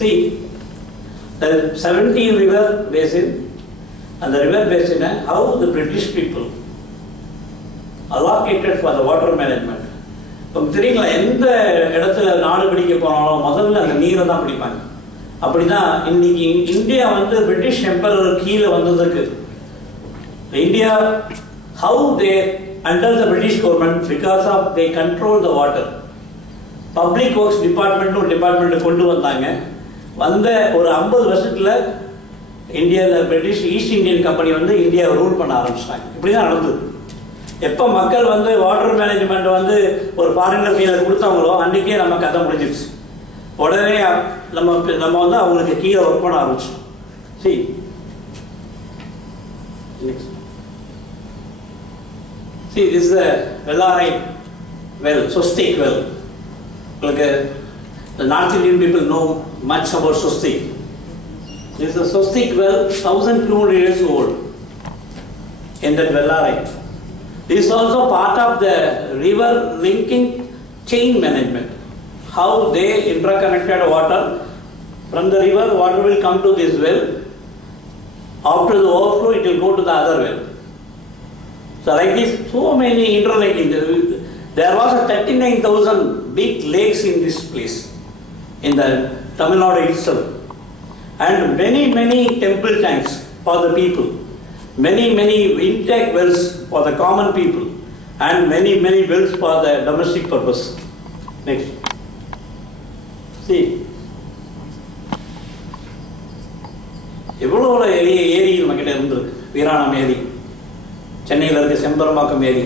See, the 17 river basin and the river basin, how the British people allocated for the water management. உங்களுக்கு தெரியுங்களா, எந்த இடத்துல நாடு பிடிக்க போனாலும் முதல்ல அந்த நீரை தான் பிடிப்பாங்க. அப்படிதான் இன்னைக்கு இந்தியா வந்து பிரிட்டிஷ் எம்பரர் கீழே வந்ததுக்கு India, how they under the British government, because of they control the water. Public works department department கொண்டு வந்தாங்க. வந்த ஒரு 50 வருஷத்துல இந்தியாவில் பிரிட்டிஷ் ஈஸ்ட் இந்தியன் கம்பெனி வந்து இந்தியாவை ரூல் பண்ண ஆரம்பிச்சிட்டாங்க. இப்படிதான் நடந்தது. எப்போ மக்கள் வந்து வாட்டர் மேனேஜ்மெண்ட் வந்து ஒரு ஃபாரினர் கையில் கொடுத்தாங்களோ அன்றைக்கே நம்ம கதை முடிஞ்சிடுச்சு. உடனே நம்ம வந்து அவங்களுக்கு கீழே ஒர்க் பண்ண ஆரம்பிச்சோம். See, this is the Vellarite well, Swastik well. உங்களுக்கு the North Indian people know much about Swastik. This is a Swastik well, 1200 years old in that Vellarite. This is also part of the river linking chain management. How they interconnected water from the river, water will come to this well. After the overflow, it will go to the other well. So like this, so many interlinking. There was a 39,000 big lakes in this place, in the Tamil Nadu itself, and many temple tanks for the people. Many intake wells for the common people and many wells for the domestic purpose. Next. See, எவ்வளோ ஏரி நம்மக்கிட்ட இருந்திருக்கு. வீராணம் ஏரி, சென்னையில் இருக்க செம்பரம்பாக்கம் ஏரி,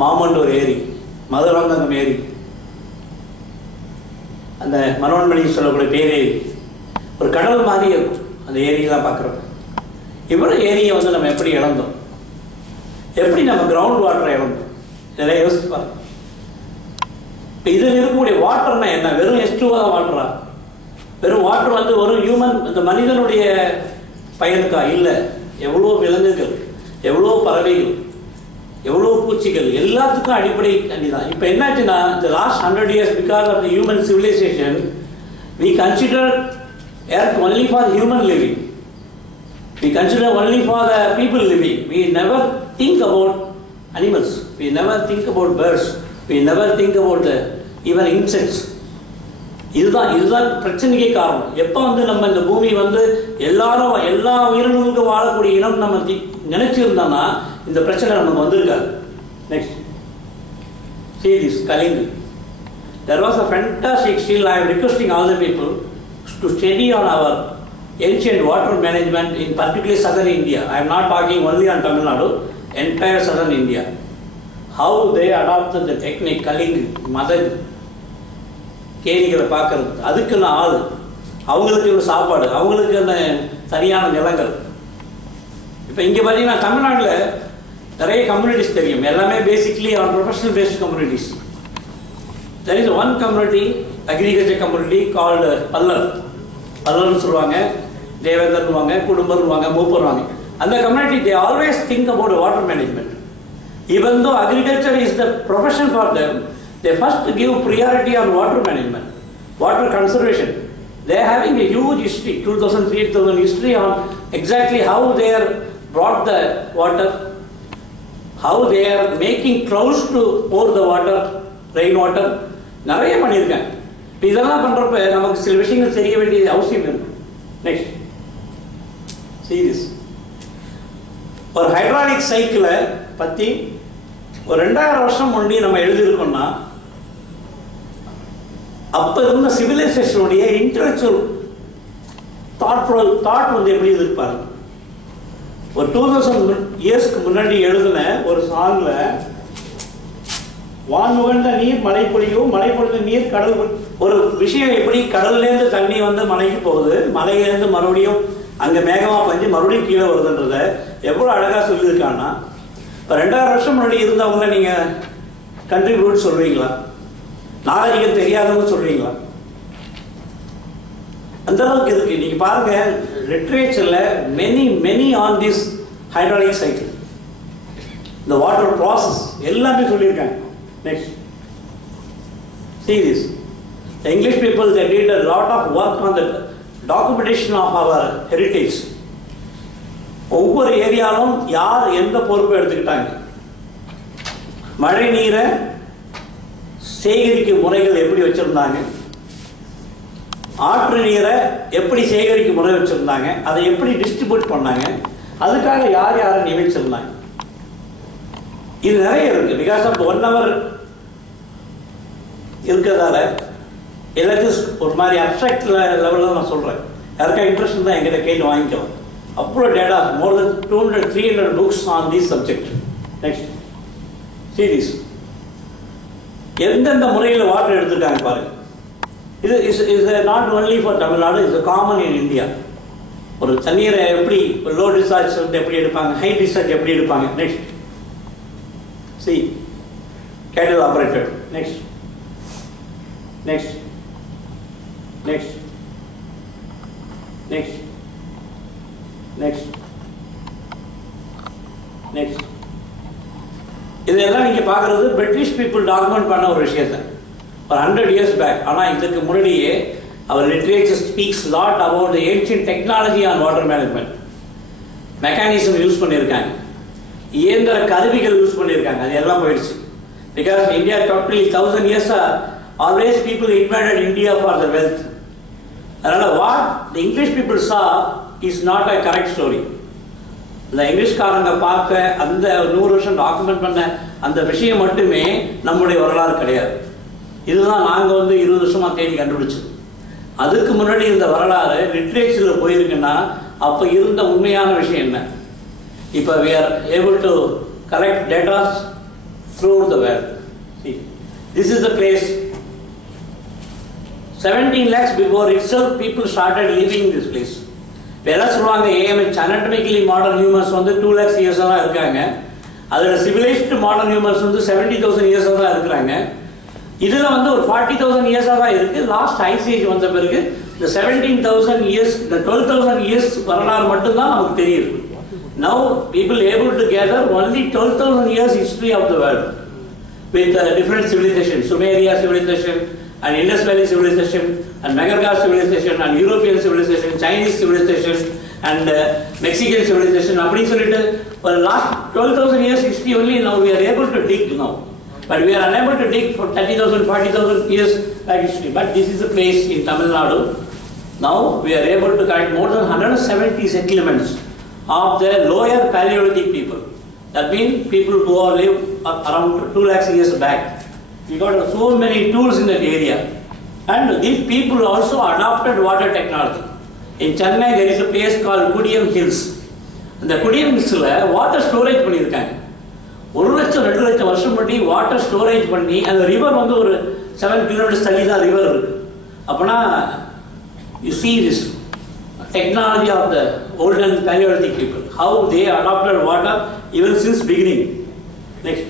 மாமண்டூர் ஏரி, மதுராந்தகம் ஏரி, அந்த மனோன்மணி சொல்லக்கூடிய பேரேரி, ஒரு கடல் மாதிரி இருக்கும் அந்த ஏரியெல்லாம் பார்க்குறப்ப. இவ்வளோ ஏரியை வந்து நம்ம எப்படி இழந்தோம், எப்படி நம்ம கிரவுண்ட் வாட்டரை இழந்தோம், இதெல்லாம் யோசிச்சு பாருங்க. இப்போ இதில் இருக்கக்கூடிய வாட்டர்னா என்ன? வெறும் H2O வாட்டரா? வெறும் வாட்டர் வந்து ஒரு ஹியூமன், இந்த மனிதனுடைய பயனுக்கா? இல்லை. எவ்வளோ விலங்குகள், எவ்வளோ பறவைகள், எவ்வளோ பூச்சிகள், எல்லாத்துக்கும் அடிப்படை தண்ணி தான். இப்போ என்னாச்சுன்னா, இந்த லாஸ்ட் 100 years because of the human civilization, we consider earth only for human living. We consider only for the people living. We never think about animals. We never think about birds. We never think about even insects. இதுதான் பிரச்சனைக்கே காரணம். எப்போ வந்து நம்ம இந்த பூமி வந்து எல்லா உயிரினங்களுக்கும் வாழக்கூடிய இனம் நம்ம நினைச்சிருந்தோம்னா இந்த பிரச்சனை நமக்கு வந்திருக்காது. Next, see this Kalinga. There was a fantastic still. I am requesting all the people to study on our ancient water management in particularly southern India. I am not talking only on Tamil Nadu, entire southern India. How they adopted the technique, Kalinga, மதகு, கேணிகளை பார்க்கறது, அதுக்குன்னு ஆள், அவங்களுக்கு ஒரு சாப்பாடு, அவங்களுக்கு அந்த சரியான நிலங்கள். இப்போ இங்கே பார்த்தீங்கன்னா தமிழ்நாட்டில் நிறைய கம்யூனிட்டிஸ் தெரியும். எல்லாமே basically on professional based communities. There is one community, agriculture community called பல்லர்னு சொல்லுவாங்க, தேவேந்தர்னுவாங்க, குடும்பம்னுவாங்க, மூப்பர்வாங்க. அந்த community they always think about water management. Even though agriculture is the profession for them, they first give priority on water management, water conservation. They are having a huge history, 2000-3000 history on exactly how they are brought the water, how they are making clouds to pour the water, rain water. நிறைய பண்ணியிருக்காங்க. இப்போ இதெல்லாம் பண்ணுறப்ப நமக்கு சில விஷயங்கள் தெரிய வேண்டிய அவசியம் இருக்கு. Next, see this. ஒரு ஹைட்ராலிக் சைக்கிளை பற்றி ஒரு 2000 வருஷம் முன்னாடி நம்ம எழுதியிருக்கோம்னா, அப்போ இருந்த சிவிலைசேஷனுடைய இன்டலெக்சுவல் தாட் வந்து எப்படி இருப்பாரு. ஒரு 2000 இயர்ஸ்க்கு முன்னாடி எழுதின ஒரு சாங்ல, வான்முகந்த நீர் மழை பொழியும், மழை பொழிந்த நீர் கடல், ஒரு விஷயம் எப்படி கடல்லேருந்து தண்ணி வந்து மலைக்கு போகுது, மலையிலேருந்து மறுபடியும் அங்கே மேகமாக பஞ்சு மறுபடியும் கீழே வருதுன்றத எவ்வளோ அழகாக சொல்லியிருக்காங்கன்னா, இப்போ 2000 வருஷம் முன்னாடி இருந்தவங்கள நீங்கள் கண்ட்ரிபியூட் சொல்வீங்களா? நாகரிகம் தெரியாதவங்க சொல்வீங்களா? அந்த அளவுக்கு இருக்கு. நீங்கள் பாருங்க, லிட்ரேச்சரில் many on this hydraulic cycle, இந்த வாட்டர் ப்ராசஸ் எல்லாமே சொல்லியிருக்காங்க. Next, see this. The English people, they did a lot of work on the documentation of our heritage. ஒவ்வொரு ஏரியாலும் யார் எந்த பொறுப்பு எடுத்துக்கிட்டாங்க, மழை நீரை சேகரிக்கும் முறைகள் எப்படி வச்சிருந்தாங்க, ஆற்று நீரை எப்படி சேகரிக்கும் முறை வச்சிருந்தாங்க, அதை எப்படி டிஸ்ட்ரிபியூட் பண்ணாங்க, அதுக்காக யார் யாரை நியமிச்சிருந்தாங்க. இது நிறைய இருக்கு. பிகாஸ் ஆஃப் 1 hour இருக்கிறதால எல்லாத்தையும் ஒரு மாதிரி அப்ட்ராக்ட் லெவலில் நான் சொல்கிறேன். யாருக்கா இன்ட்ரெஸ்ட் இருந்தால் எங்கிட்ட கேட்டு வாங்கிக்கலாம். அவ்வளோ டேட்டா, மோர் தென் 200-300 books on this subject. Next series எந்தெந்த முறையில் வாட்டர் எடுத்துருக்காங்க பாருங்க. இது is not only for Tamil Nadu, is common in India. ஒரு தண்ணீரை எப்படி லோ டிஸ்சார்ஜ் எப்படி எடுப்பாங்க, ஹை டிஸ்சார்ஜ் எப்படி எடுப்பாங்க. நெக்ஸ்ட் சி கேட்டில் operated. Next next next next next next இதெல்லாம் நீங்கள் பார்க்குறது பிரிட்டிஷ் பீப்புள் டாக்குமெண்ட் பண்ண ஒரு விஷயத்தை ஒரு 100 years பேக். ஆனால் இதுக்கு முன்னாடியே அவர் literature speaks lot about the ancient technology on water management. Mechanism use பண்ணியிருக்காங்க, இயந்திர கருவிகள் யூஸ் பண்ணியிருக்காங்க, அது எல்லாம் போயிடுச்சு. Because India totally 1000 years always people invited India for the wealth. அதனால் what the English people saw is not a correct story. இந்த இங்கிலீஷ்காரங்க பார்த்த அந்த 100 வருஷம் டாக்குமெண்ட் பண்ண அந்த விஷயம் மட்டுமே நம்முடைய வரலாறு கிடையாது. இதுதான் நாங்கள் 20 வருஷமாக தேடி கண்டுபிடிச்சது. அதுக்கு முன்னாடி இந்த வரலாறு லிட்ரேச்சரில் போயிருக்குன்னா அப்போ இருந்த உண்மையான விஷயம் என்ன? இப்போ we are able to collect data throughout the world. See, this is the place. 17 lakhs before itself people started living in this place. வேலை சொல்லுவாங்க AMH anatomically modern humans 2 lakhs years தான் இருக்காங்க. அதில் சிவிலைஸ்டு மாடர்ன் ஹியூமன்ஸ் 70,000 years தான் இருக்கிறாங்க. இதில் ஒரு 40,000 years தான் இருக்கு. லாஸ்ட் ஐஸ் ஏஜ் வந்த பிறகு இந்த 17,000 years, இந்த 12,000 years வரலாறு மட்டும்தான் நமக்கு தெரியுது. Now people able to gather only 12,000 years history of the world with different civilizations, Sumeria civilization and Indus Valley civilization and Magargar civilization and European civilization, Chinese civilization and Mexican civilization. அப்படி சொல்லிட்டு ஒரு லாஸ்ட் 12,000 years history only now we are able to dig now. But we are unable to dig for 30,000, 40,000 years back history. But this is a place in Tamil Nadu. Now we are able to collect more than 170 settlements of the lower Paleolithic people. That means people who have lived around 2 lakhs years back. We got so many tools in that area. And these people also adopted water technology. In Chennai there is a place called Kudiyam Hills. And the Kudiyam Hills water storage பண்ணியிருக்காங்க. 1 லட்சம் 2 லட்சம் வருஷம் முன்னாடி water storage பண்ணி அந்த ரிவர் ஒரு 7 kilometers தள்ளி தான் ரிவர் இருக்கு. அப்போனா you see this technology of the olden Paleolithic people, how they adopted water even since beginning. Next,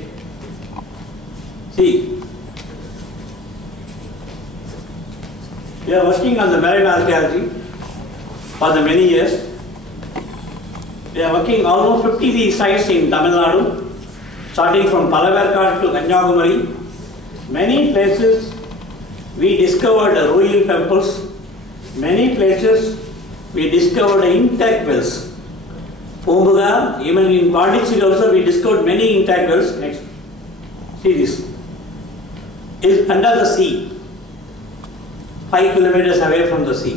see, we are working on the marine archaeology for the many years. We are working almost 50 sites in Tamil Nadu, starting from Palavarkad to Kanyakumari. Many places we discovered ruined temples. Many places we discovered intact wells. Pumbuga, even in Pondicherry also we discovered many intact wells. Next, see this. It is under the sea, 5 kilometers away from the sea.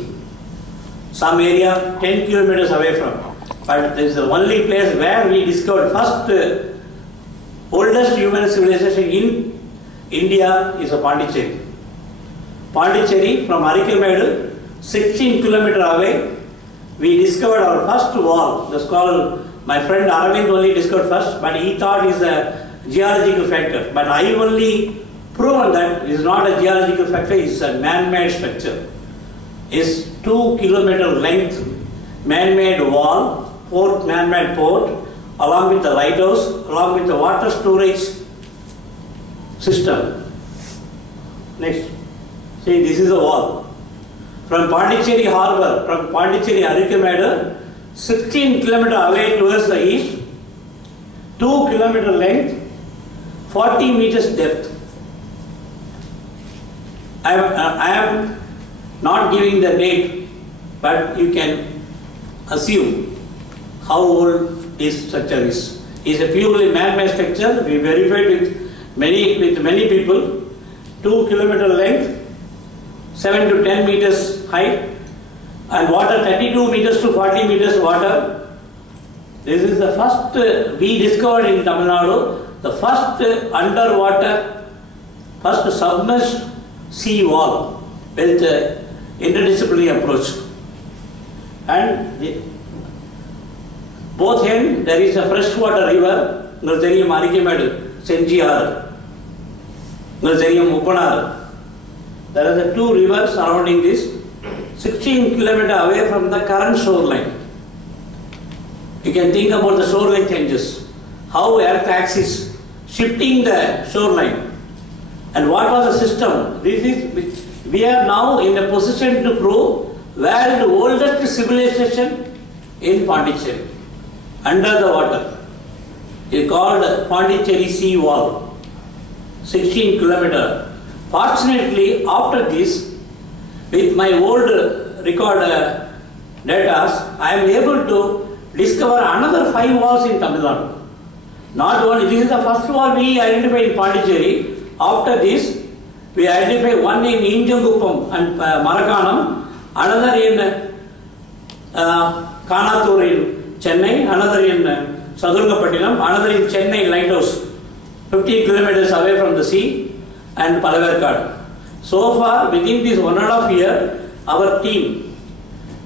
Some area 10 kilometers away from. But this is the only place where we discovered first oldest human civilization in India is a Pondicherry. Pondicherry from Arikilmedu, 16 kilometers away, we discovered our first wall. That's called, my friend Aravind only discovered first, but he thought it's a geological factor. But I only proven that it's not a geological factor, it's a man-made structure. It's 2 kilometer length man-made wall, port, man-made port, along with the lighthouse, along with the water storage system. Next, see, this is a wall. From Pondicherry Harbour, from Pondicherry Arikilmedu, 16 kilometers away towards the east, 2 kilometer length, 40 meters depth. I am not giving the date, but you can assume how old this structure is. It's a purely man-made structure. We verified with many people. 2 kilometer length, 7 to 10 meters height, and water 32 meters to 40 meters water. This is the first we discovered in Tamil Nadu, the first underwater, first submerged sea wall with interdisciplinary approach. And both ends there is a freshwater river, Senji. There are the 2 rivers surrounding this, 16 kilometers away from the current shoreline. You can think about the shoreline changes, how Earth axis shifting the shoreline, and what was the system. We are now in a position to prove where the oldest civilization in Pondicherry, under the water. It is called Pondicherry Sea Wall. 16 kilometers. Fortunately, after this, with my old record data, I am able to discover another 5 walls in Tamil Nadu. Not only, this is the first wall we identified in Pondicherry. After this, we identified one in Injanguppam and Marakanam, another in Kanathur in Chennai, another in Sadurgapattinam, another in Chennai Lighthouse, 15 kilometers away from the sea, and Palaverkad. So far, within this 1.5 years, our team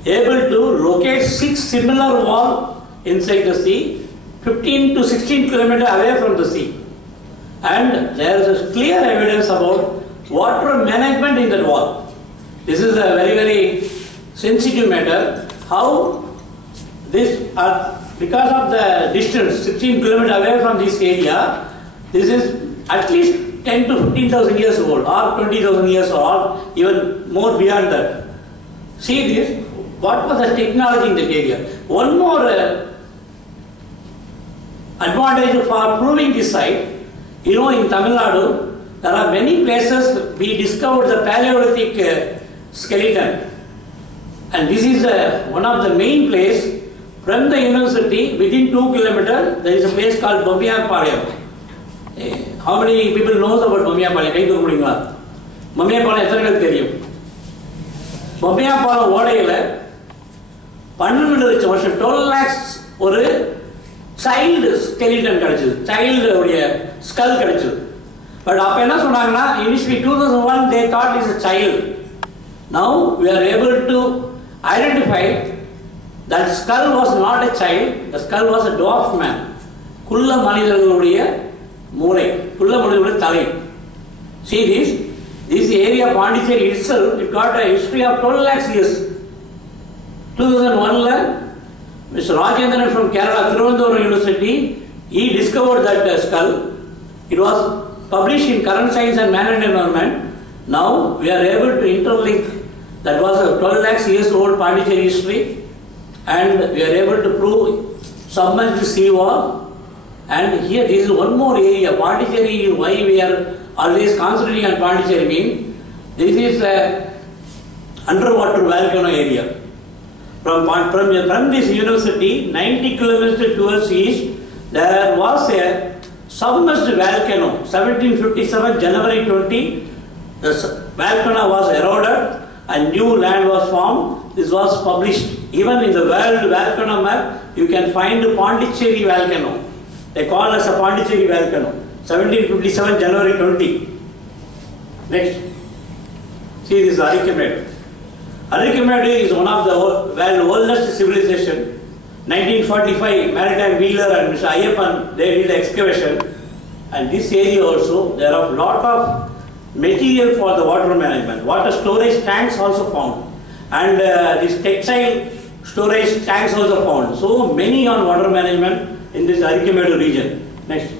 able to locate 6 similar walls inside the sea, 15 to 16 kilometers away from the sea. And there is clear evidence about water management in that wall. This is a very, very sensitive matter. How this, because of the distance, 16 kilometers away from this area, this is at least 10 to 15,000 years old, or 20,000 years old, or even more beyond that. See this, what was the technology in that area? One more advantage for proving this site, you know, in Tamil Nadu, there are many places we discovered the Paleolithic skeleton. And this is one of the main place from the university, within 2 kilometers, there is a place called Bammiyapalayam. How many people knows about Bammiyapalayam? Bammiyapalayam எத்தனை பேருக்கு தெரியும்? Bammiyapalayam ஓடையில 12 லட்சம் வருஷம் 12 lakhs ஒரு child skeleton கிடைச்சது, child உடைய skull கிடைச்சது. But அப்ப என்ன சொன்னாங்கன்னா, initially 2001 they thought it's a child. Now we are able to identify that skull was not a child, the skull was a dwarf man. குள்ள மனிதர்களுடைய மூளை, குள்ள மனிதர்களுடைய தலை. See this area Pondicherry itself, it got a history of 12 lakhs years. 2001 Mr. Rajendran from Kerala, Tiruvandhuram University, he discovered that skull. It was published in Current Science and Man and Environment. Now we are able to interlink that was a 12 lakhs years old Pondicherry history, and we are able to prove submerged sea wall. And here this is one more area, Pondicherry, why we are always concentrating on Pondicherry means, this is a underwater volcano area. From this university, 90 kilometers towards east, there was a submerged volcano, 1757, January 20, the volcano was eroded and new land was formed. This was published. Even in the world volcano map, you can find Pondicherry volcano. They call us a Pondicherry volcano, 1757, January 20. Next. See this Arikimed. Arikimed is one of the world's oldest civilization. 1945, Maritime Wheeler and Mr. Ayappan, they did excavation. And this area also, there are a lot of material for the water management. Water storage tanks also found. And this textile storage tanks also found. So many on water management in this Arikimed region. Next.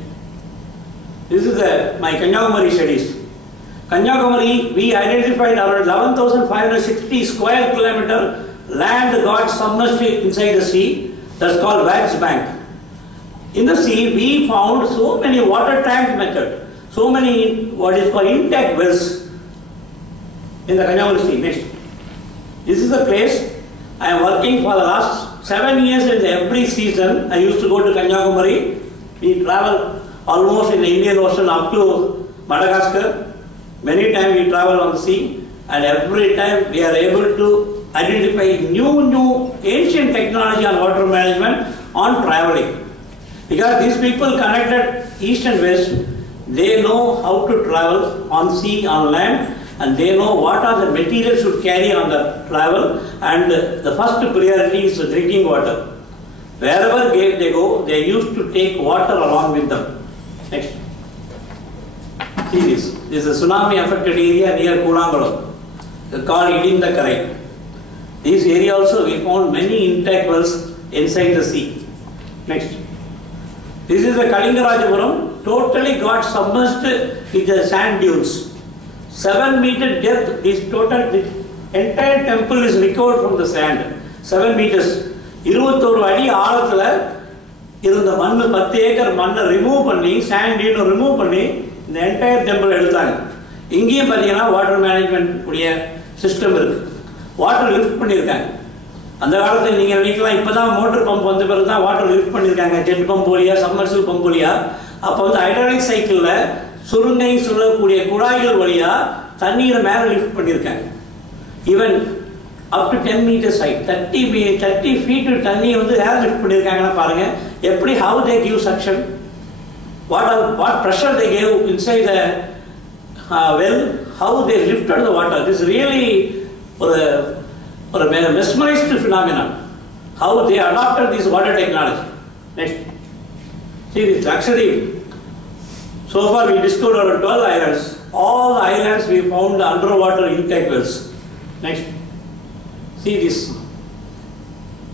This is my Kanyakumari studies. Kanyakumari, we identified around 11,560 square kilometer land got submerged inside the sea. That's called wax bank. In the sea, we found so many water tank method, so many what is called intact wells. in the Kanyakumari Sea. Next. This is the place I am working for the last 7 years in every season. I used to go to Kanyakumari. We travel almost in the Indian Ocean up to Madagascar. Many times we travel on the sea, and every time we are able to identify new ancient technology on water management on traveling. Because these people connected east and west, they know how to travel on sea, on land, and they know what are the materials should carry on the travel, and the first priority is drinking water. Wherever they go, they used to take water along with them. Next. See this. This is a tsunami affected area near Kulangalam, called Idindakarai. This area also we found many intact wells inside the sea. Next. This is the Kalingarajapuram, totally got submerged with the sand dunes. 7 meter depth, this entire temple is recovered from the sand. 7 meters. 21 அடி ஆழத்துல இருந்த மண் 10 ஏக்கர் மண்ணை ரிமூவ் பண்ணி sand tune remove பண்ணி இந்த entire temple எடுத்தாங்க. இங்கேயும் பார்த்தீங்கன்னா வாட்டர் மேனேஜ்மெண்ட் உடைய சிஸ்டம் இருக்கு. வாட்டர் லிஃப்ட் பண்ணியிருக்காங்க. அந்த காலத்தில் நீங்கள் நினைக்கலாம் இப்போதான் மோட்டர் பம்ப் வந்த பிறகு தான் வாட்டர் லிஃப்ட் பண்ணியிருக்காங்க. ஜெட் பம்ப் வழியா சம்மர்சிபிள் பம்ப் வழியா. அப்போ வந்து ஹைட்ராலிக் சைக்கிளில் சுருங்கை சொல்லக்கூடிய குழாய்கள் வழியா தண்ணீரை மேலே லிஃப்ட் பண்ணியிருக்காங்க. Even up to 10 meters height, 30 feet தண்ணி வந்து ஏர் லிஃப்ட் பண்ணியிருக்காங்கன்னா பாருங்க எப்படி how they give suction, what pressure they gave inside the well, how they lifted the water. This is really a mesmerized phenomenon, how they adopted this water technology. Next. See this Lakshadweep. So far we discovered over 12 islands. All the islands we found underwater intake wells. Next. See this.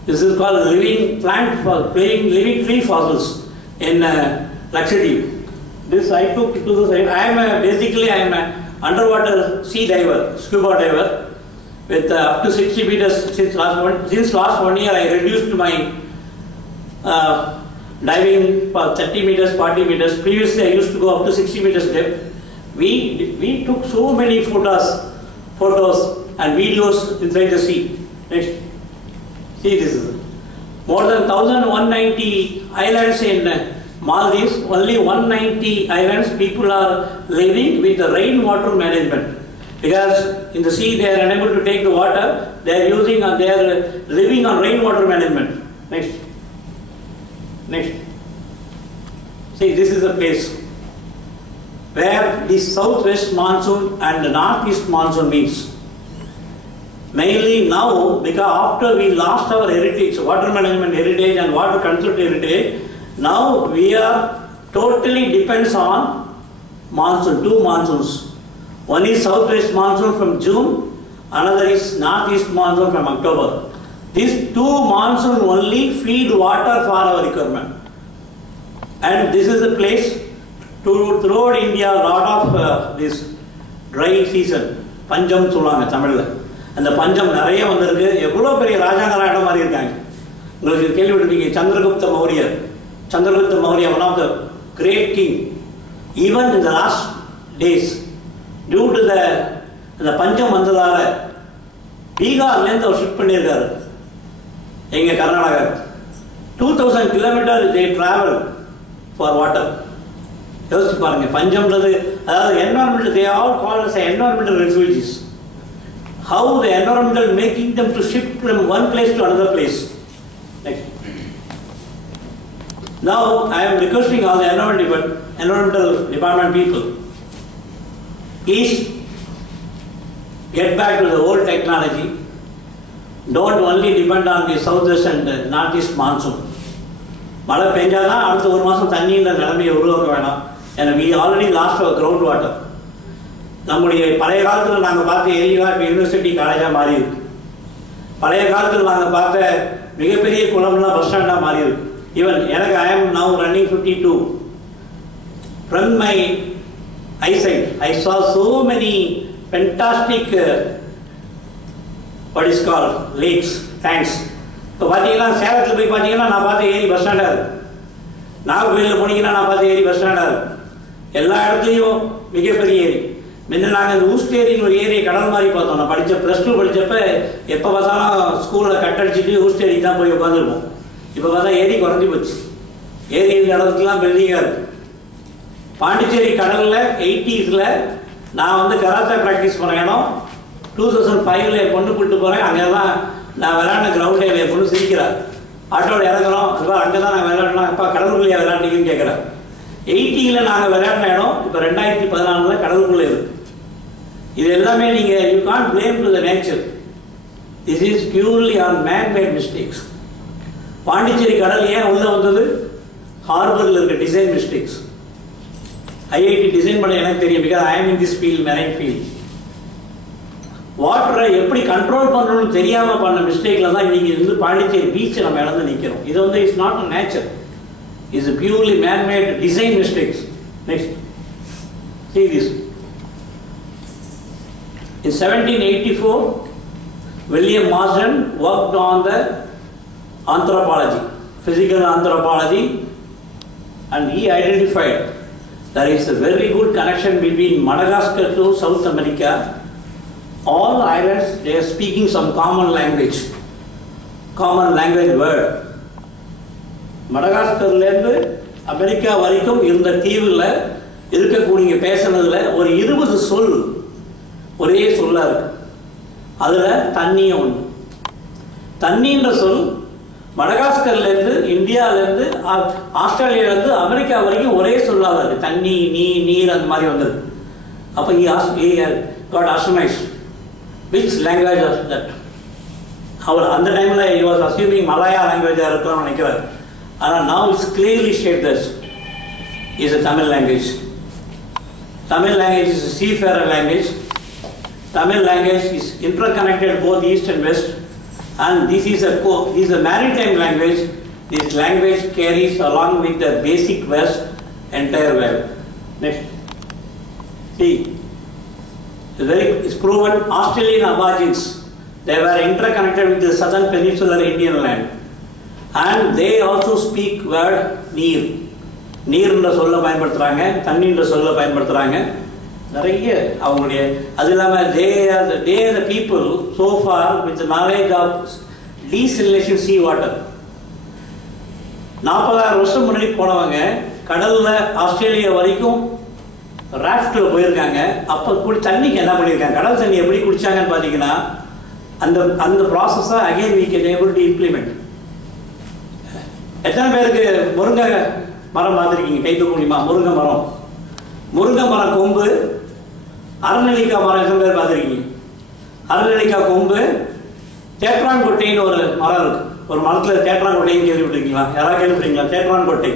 This is called living living tree fossils in Lakshadweep. This I took to the side. I am an underwater sea diver, scuba diver, with up to 60 meters. Since last 1 year, I reduced my diving for 30 meters, 40 meters. Previously, I used to go up to 60 meters depth. We took so many photos and videos inside the sea. Next. See this is more than 1190 islands in Maldives. Only 190 islands people are living with the rainwater management, because in the sea they are unable to take the water. They are living on rainwater management. Next. Next. See, this is a place where the southwest monsoon and the northeast monsoon meets. Mainly now, because after we lost our heritage, water management heritage and water conservation heritage, now we are totally depends on monsoon, 2 monsoons. One is southwest monsoon from June, another is northeast monsoon from October. These 2 monsoon only feed water for our requirement. And this is the place throughout India, a lot of this dry season, Panjam Sulanga, Tamil. அந்த பஞ்சம் நிறைய வந்திருக்கு. எவ்வளோ பெரிய ராஜாங்க இடம் மாதிரி இருக்காங்க. உங்களுக்கு கேள்விப்பட்டிருக்கீங்க சந்திரகுப்த Maurya, one of the great king. Even in the last days, due to the பஞ்சம் வந்ததால பீகார்லேருந்து அவர் ஷிஃப்ட் பண்ணியிருக்காரு எங்க கர்நாடகா. 2000 kilometers they travel for water. யோசிச்சு பாருங்க பஞ்சம்ன்றது, அதாவது environmental, they are all called as environmental refugees. How the environmental making them to shift from one place to another place. Next. Now I am requesting all the environmental department people, please get back to the old technology. Don't only depend on the southwest and northeast monsoon. மழை பெஞ்சாதான் அடுத்த 1 மாதம் தண்ணின்ற நிலைமையை உருவாக்க வேணாம். ஏன்னா we already lost our ground water. நம்முடைய பழைய காலத்தில் நாங்கள் பார்த்த ஏரியா இப்போ யூனிவர்சிட்டி காலேஜாக மாறி இருக்கு. பழைய காலத்தில் நாங்கள் பார்த்த மிகப்பெரிய குளம்லாம் பஸ் ஸ்டாண்டாக மாறி இருக்கு. ஈவன் எனக்கு I am now running 52. From my eyesight, I saw so many fantastic what is called lakes, tanks. இப்போ பார்த்தீங்கன்னா சேலத்தில் போய் பார்த்தீங்கன்னா நான் பார்த்த ஏரி பஸ் ஸ்டாண்டாக இருக்கு. நாகர்கோவிலில் போனீங்கன்னா நான் பார்த்த ஏரி பஸ் ஸ்டாண்டாக இருக்கு. எல்லா இடத்துலையும் மிகப்பெரிய ஏரி. முன்ன நாங்கள் இந்த ஊஸ்டேரின்னு ஒரு ஏரியா கடல் மாதிரி பார்த்தோம். நான் படித்த +2 படித்தப்ப எப்போ பார்த்தாலும் ஸ்கூலில் கட்டடிச்சிட்டு ஊஸ்டேரிக்கு தான் போய் உட்காந்துருப்போம். இப்போ பார்த்தா ஏரி குறைஞ்சி போச்சு. ஏரி இடத்துக்குலாம் பில்டிங்காக இருக்குது. பாண்டிச்சேரி கடலில் 80s நான் வந்து கராத்தே ப்ராக்டிஸ் பண்ண இடம் 2005 என் பொண்ணு கூப்பிட்டு போகிறேன். அங்கே தான் நான் விளையாண்ட கிரவுண்டே என் பொண்ணு சிரிக்கிறார். ஆட்டோவில் இறங்குறோம், அதுவா அங்கே தான் நான் விளையாடணும். இப்போ கடலுக்குள்ளேயே விளையாண்டிங்கன்னு கேட்குறேன். 80s நாங்கள் விளையாடின இடம் இப்போ 2014 கடலுக்குள்ளே இருக்குது. இது எல்லாமே நீங்கள் you can't blame to the nature. This is purely on man-mat mistakes. Pondicherry கடல் ஏன் உள்ளே வந்தது? ஹார்பரில் இருக்க டிசைன் மிஸ்டேக்ஸ். ஐஐடி டிசைன் பண்ண எனக்கு தெரியும். Because I am in this field, marine field. வாட்டரை எப்படி கண்ட்ரோல் பண்ணணும்னு தெரியாமல் பண்ண மிஸ்டேக்கில் தான் இன்றைக்கி வந்து பாண்டிச்சேரி பீச்சை நம்ம இழந்து நிற்கிறோம். இது வந்து it's not a nature, it's purely man-mat design mistakes. Next, see this. In 1784, William Marsden worked on the anthropology, physical anthropology, and he identified there is a very good connection between Madagascar to South America. All islands, they are speaking some common language word. மடகாஸ்கர்லேருந்து America வரைக்கும் இருந்த தீவில் இருக்கக்கூடிய பேசினதுல ஒரு 20 சொல் ஒரே சொல்லா இருக்கு. அதில் தண்ணியும் ஒன்று. தண்ணின்ற சொல் மடகாஸ்கர்லேருந்து, இந்தியாவிலேருந்து, ஆஸ்திரேலியாவிலேருந்து அமெரிக்கா வரைக்கும் ஒரே சொல்லாக இருக்குது. தண்ணி, நீர் அந்த மாதிரி வந்துருக்கு. அப்போ he got astonished. Which language was that? அவர் அந்த டைமில் he was assuming மலாயா லாங்குவேஜாக இருக்கணும்னு நினைக்கிறார். ஆனால் now it's clearly stated that is a Tamil language. Tamil language is a seafarer language. Tamil language is interconnected both east and west, and this is a maritime language. This language carries along with the basic west entire web. Next, see. It's proven Australian Aborigines, they were interconnected with the southern peninsular Indian land, and they also speak word neer. நீர்ன்ற சொல்ல பயன்படுத்துகிறாங்க, தண்ணின்ற சொல்ல பயன்படுத்துகிறாங்க. நிறைய அவங்களுடைய அது இல்லாமல் they are the people so far with the knowledge of desalination sea water. 40,000 வருஷம் முன்னாடி போனவங்க கடலில் ஆஸ்திரேலியா வரைக்கும் ராஃப்டில் போயிருக்காங்க. அப்போ தண்ணிக்கு என்ன பண்ணியிருக்காங்க, கடல் தண்ணி எப்படி குடித்தாங்கன்னு பார்த்தீங்கன்னா அந்த ப்ராசஸை again we can able to implement. எத்தனை பேருக்கு முருங்கை மரம் பார்த்துருக்கீங்க? கை தூக்க முடியுமா? முருங்கை மரம் கொம்பு, அரநெல்லிக்காய் மரம் எத்தனை பேர் பார்த்துருக்கீங்க? அரநெல்லிக்காய் கொம்பு, தேற்றான் கொட்டைன்னு ஒரு மரம் இருக்குது. ஒரு மரத்தில் தேற்றான் கொட்டைன்னு கேள்விப்பட்டிருக்கீங்களா? யாராவது கேள்விப்பட்டீங்களா? தேற்றான் கொட்டை,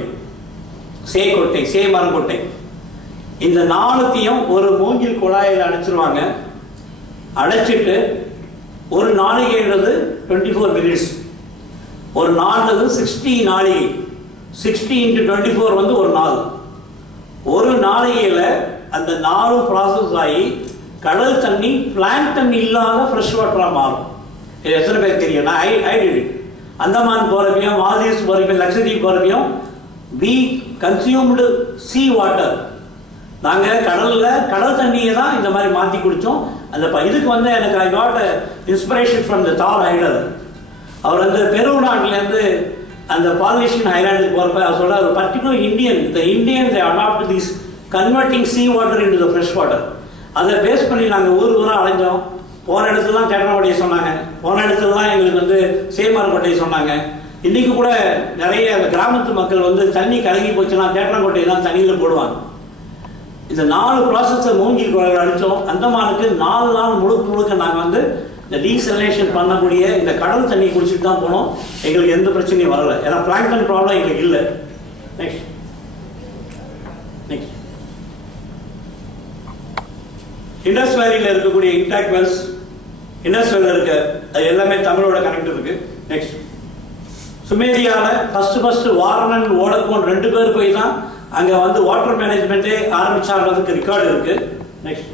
சே மரம் கொட்டை. இந்த 4த்தையும் ஒரு மூங்கில் குழாயில் அடைச்சிருவாங்க. அடைச்சிட்டு ஒரு நாளிகைன்றது 24 minutes, ஒரு நாள்ன்றது 60 நாளிகை. 60 × 24 வந்து ஒரு நாள். ஒரு நாளிகையில் அந்த 4 ப்ராசஸ் ஆகி கடல் தண்ணி பிளாங்க் தண்ணி இல்லாத ஃப்ரெஷ் வாட்டராக மாறும். இது எத்தனை பேர் தெரியும்? நான் ஐ டிட் இட். அந்தமான் போகிறப்பையும், மால்தீவ்ஸ் போகிறப்பையும், லட்சத்தீப் போகிறப்பையும் we consumed sea water. நாங்கள் கடல் தண்ணியை தான் இந்த மாதிரி மாற்றி குடித்தோம். அந்த இதுக்கு வந்து எனக்கு I got inspiration from the தார் ஹைடர். அவர் வந்து பெரு நாட்டிலேருந்து அந்த பாலினேஷியன் ஐலாண்டுக்கு போகிறப்ப அவர் சொல்கிறார், ஒரு particular Indian they adopt this converting sea water into the fresh water. அதை பேஸ் பண்ணி நாங்கள் ஊராக அலைஞ்சோம். போன இடத்துலலாம் தேட்டரங்கொட்டையை சொன்னாங்க, போன இடத்துலலாம் எங்களுக்கு வந்து சேமாரங்கொட்டையை சொன்னாங்க. இன்றைக்கி கூட நிறைய கிராமத்து மக்கள் வந்து தண்ணி கலங்கி போச்சுன்னா தேட்டரங்கொட்டையை தான் தண்ணியில் போடுவாங்க. இந்த 4 ப்ராசஸை மூங்கில் குழாயில் அடித்தோம். அந்தமானுக்கு 4 நாள் முழுக்க நாங்கள் வந்து இந்த டீசலேஷன் பண்ணக்கூடிய இந்த கடல் தண்ணி குடிச்சிட்டு தான் போனோம். எங்களுக்கு எந்த பிரச்சனையும் வரலை. ஏன்னா பிளாங்டன் ப்ராப்ளம் எங்களுக்கு இல்லை. நெக்ஸ்ட் இண்டஸ் வேலியில் இருக்கக்கூடிய இன்டாக்ட் வெல்ஸ், இண்டஸ் வேலியில் இருக்க அது எல்லாமே தமிழோட கனெக்ட் இருக்கு. நெக்ஸ்ட், சுமேரியாவில் ஃபர்ஸ்ட் வாரணன் ஓடக்கோன் 2 பேர் போய் தான் அங்கே வந்து வாட்டர் மேனேஜ்மெண்ட்டே ஆரம்பிச்சாங்கிறதுக்கு ரெக்கார்டு இருக்கு. நெக்ஸ்ட்,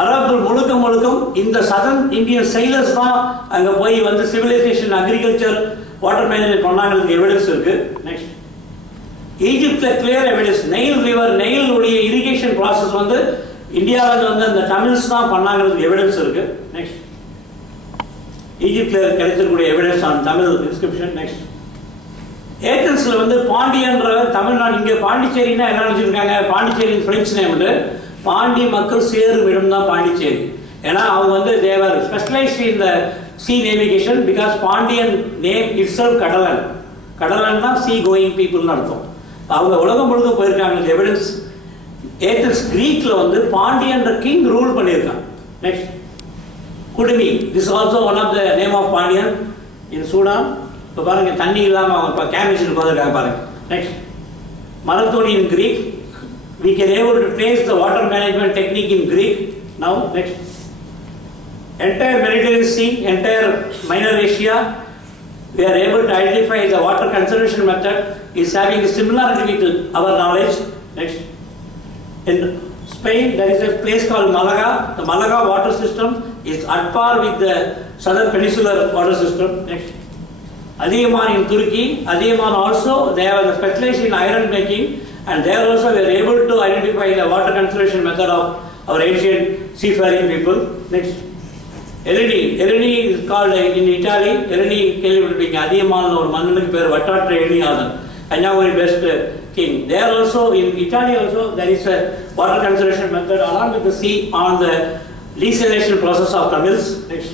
அரபுகள் முழுக்கம் இந்த சதர்ன் இந்தியன் சைலர்ஸ் தான் அங்கே போய் வந்து சிவிலைசேஷன், அக்ரிகல்ச்சர், வாட்டர் மேனேஜ்மெண்ட் பண்ணாங்கிறதுக்கு எவிடன்ஸ் இருக்கு. நெக்ஸ்ட், ஈஜிப்டில் clear evidence. Nile river, Nile உடைய இரிகேஷன் ப்ராசஸ் வந்து இந்தியாவில் வந்து அந்த தமிழ்ஸ் தான் பண்ணாங்கிறதுக்கு எவிடன்ஸ் இருக்கு. நெக்ஸ்ட், ஈஜிப்டில் கிடைச்சிருக்கூடிய evidence on Tamil inscription. Next, ஏத்தன்ஸில் வந்து பாண்டியன்ற தமிழ்நாடு, இங்கே பாண்டிச்சேரின்னா என்ன நினச்சிருக்காங்க, பாண்டிச்சேரி பிரெஞ்சு நேம் உண்டு, பாண்டி மக்கள் சேரும் இடம் தான் பாண்டிச்சேரி. ஏன்னா அவங்க வந்து they were specialised in the sea navigation because Pandian name itself கடலன். கடலன்னா சி கோயிங் பீப்புள்னு அர்த்தம். அவங்க உலகம் முழுக்க போயிருக்காங்க. எவிடன்ஸ் ஏத்தன்ஸ் கிரீக்ல வந்து பாண்டியன்ற கிங் ரூல் பண்ணியிருக்காங்க. Next, Kudumi, this also one of the name of Pandian in Sudan. இப்போ பாருங்க தண்ணி இல்லாமல் அவங்க இப்போ கேமிஷன் பார்த்துருக்காங்க பாருங்க. Next, Marathon in Greek. We can able to trace the water management technique in Greek. Now, next, entire Mediterranean Sea, entire Minor Asia, we are able to identify the water conservation method is having a similarity with our knowledge. Next, in Spain, there is a place called Malaga. The Malaga water system is at par with the southern peninsular water system. Next, Adiyaman in Turkey. Adiyaman also, they have a specialization in iron making, and there also we are able to identify the water conservation method of our ancient seafaring people. Next, Eleni. Eleni is called in Italy. Eleni கேள்விப்பட்டிருப்பீங்க. அதியமான ஒரு மன்னனுக்கு பேர் வட்டாற்று எழினியாதன், Kanyakumari best king. There also in Italy also there is a water conservation method along with the sea on the desalination process of Tamils. Next,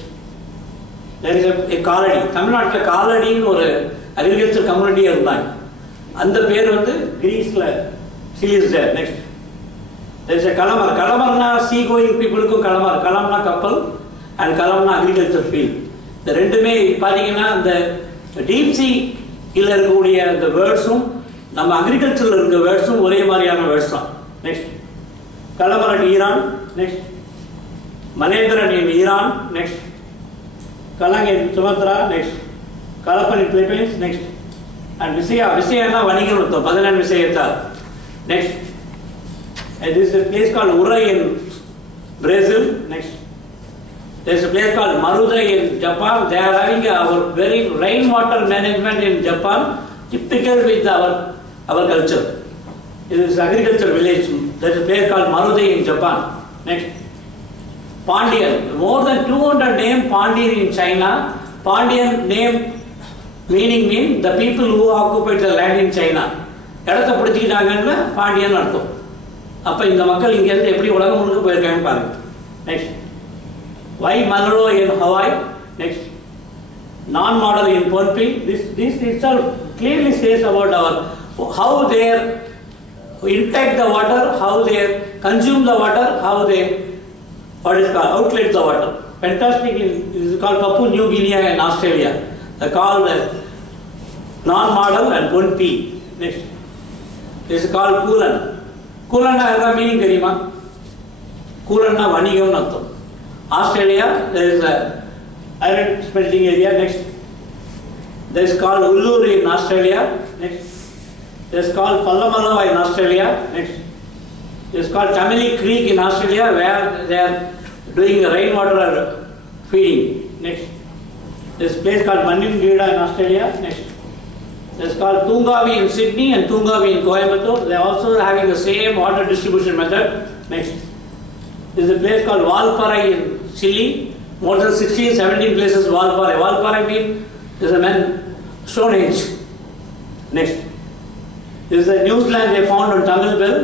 there is a காலடி. தமிழ்நாட்டில் காலடின்னு ஒரு அக்ரிகல்ச்சர் கம்யூனிட்டி இருந்தாங்க. அந்த பேர் வந்து கிரீஸ்ல sees there. Next, there is a Kalamar. கலமர்னா சீ கோயிங் பீப்புளுக்கும் கலமர். கலம்னா கப்பல் அண்ட் கலம்னா அக்ரிகல்ச்சர் ஃபீல்ட். இந்த ரெண்டுமே பார்த்தீங்கன்னா இந்த டீப் சீல இருக்கக்கூடிய இந்த வேர்ட்ஸும் நம்ம அக்ரிகல்ச்சரில் இருக்க வேர்ட்ஸும் ஒரே மாதிரியான வேர்ட்ஸ் தான். Next, Kalamaran Iran. Next, Malendran in Iran. Next, Kalang in Sumatra. Next, Kalappan in Philippines. Next, and Visaya வணிகம் அர்த்தம் 14 விஷயத்தால். Next, this is a place called Urai in Brazil. Next, there is a place called Marudai in Japan. They are having our very rainwater management in Japan, typical with our culture. It is agriculture village. There is a place called Marudai in Japan. Next, Pandian. More than 200 name Pandian in China. Pandian name meaning the people who occupied the land in China. இடத்தை பிடிச்சிக்கிட்டாங்கன்னு பாண்டியன் அர்த்தம். அப்போ இந்த மக்கள் இங்கேருந்து எப்படி உலகம் முழுக்க போயிருக்காங்க பாருங்க. Next, Wai Manaro in Hawaii. Next, Nan Madol in Pohnpei. This itself clearly says about our how they intake the water, how they consume the water, how they outlet the water. Fantastic. This is called Papua New Guinea in Australia. They called non-model and Ponpi. Next, this is called Kulan. Kulan has a meaning தெரியுமா? Kulan வணிகம் அர்த்தம். Australia, there is a iron smelting area. Next, there is called Uluru in Australia. Next, there is called Pallamalawa in Australia. Next, there is called Tamili Creek in Australia where they are doing rainwater feeding. Next, this place called Maningida in Australia. Next, this is called Tungavi in Sydney and Tungavi in Coimbatore. They are also having the same water distribution method. Next, this is a place called Valparai in Chile. More than 16, 17 places Valparai. Valparai means this is a man Stone Age. Next, this is a New Zealand they found on Tamil Bell.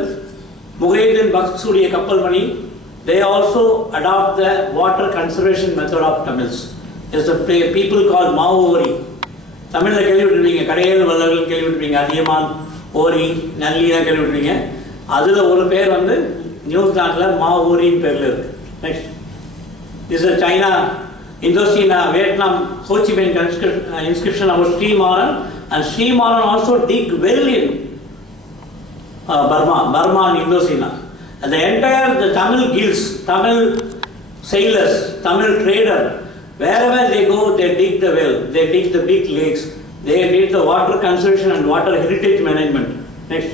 Mugaidin Baksudiya Kappalmani. They also adopt the water conservation method of Tamils. There's a people called Maori. தமிழில் கேள்விப்பட்டிருப்பீங்க, கடையேழு வல்லவர்கள் கேள்விப்பட்டிருப்பீங்க, அதியமான், ஓரி, நல்லியாக கேள்விப்பட்டிருப்பீங்க. அதில் ஒரு பேர் வந்து நியூசிலாண்டில் மாவோரின்னு பேரில் இருக்கு. Next, this is China, Indochina, Vietnam, Ho Chi Minh inscription about Srimaran, and Srimaran also dig well in Burma and Indochina. And the entire the Tamil guilds, Tamil sailors, Tamil trader, wherever they go, they dig the well, they dig the big lakes, they did the water conservation and water heritage management. Next,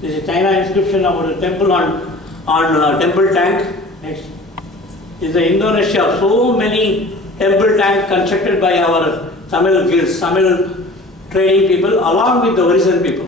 this is China inscription about the temple on temple tank. Next, this is the Indonesia. So many temple tanks constructed by our Tamil guilds, Tamil trading people, along with the Orissa people.